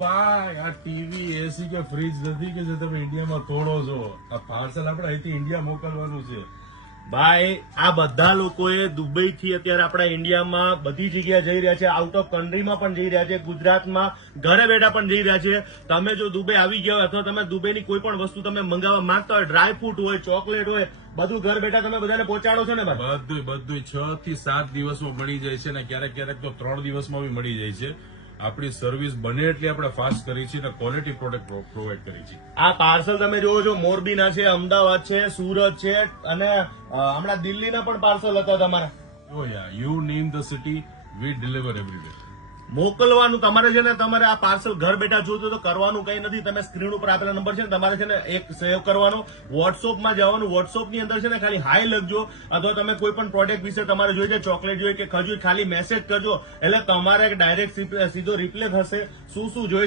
ભાઈ આ ટીવી એસી કે ફ્રીજ નથી કે જે તમે ઇન્ડિયામાં તોડો છો. આ પાર્સલ આપણે અહીંથી ઇન્ડિયા મોકલવાનું છે. ભાઈ આ બધા લોકોએ દુબઈ થી અત્યારે આપણા ઇન્ડિયામાં બધી જગ્યાએ જઈ રહ્યા છે, આઉટ ઓફ કન્ટ્રીમાં પણ જઈ રહ્યા છે, ગુજરાતમાં ઘરે બેઠા પણ જઈ રહ્યા છે. તમે જો દુબઈ આવી ગયા હોય અથવા તમે દુબઈની કોઈ પણ વસ્તુ તમે મંગાવવા માંગતા હોય, ડ્રાય ફ્રૂટ હોય, ચોકલેટ હોય, બધું ઘર બેઠા તમે બધાને પહોંચાડો છો ને ભાઈ? બધું 6 થી 7 દિવસમાં મળી જાય છે ને ક્યારેક ક્યારેક તો 3 દિવસમાં બી મળી જાય છે. આપણી સર્વિસ બને એટલી આપણે ફાસ્ટ કરી છે અને ક્વોલિટી પ્રોડક્ટ પ્રોવાઈડ કરી છે. આ પાર્સલ તમે જોવો છો, મોરબીના છે, અમદાવાદ છે, સુરત છે અને હમણાં દિલ્હીના પણ પાર્સલ હતા તમારા. Oh yeah you name the city, we deliver every day. મોકલવાનું તમારે છે ને, તમારે આ પાર્સલ ઘર બેઠા જોતું તો કરવાનું કઈ નથી. તમે સ્ક્રીન ઉપર આપેલા નંબર છે ને, તમારે છે ને એક સેવ કરવાનો, વોટ્સઅપમાં જવાનું, વોટ્સઅપ ની અંદર છે ને ખાલી હાઈ લખજો, અથવા તમે કોઈ પણ પ્રોડક્ટ વિશે તમારે જોઈએ છે, ચોકલેટ જોઈએ કે ખજૂર, ખાલી મેસેજ કરજો, એટલે તમારે ડાયરેક્ટ સીધો રિપ્લે થશે શું શું જોઈએ છે.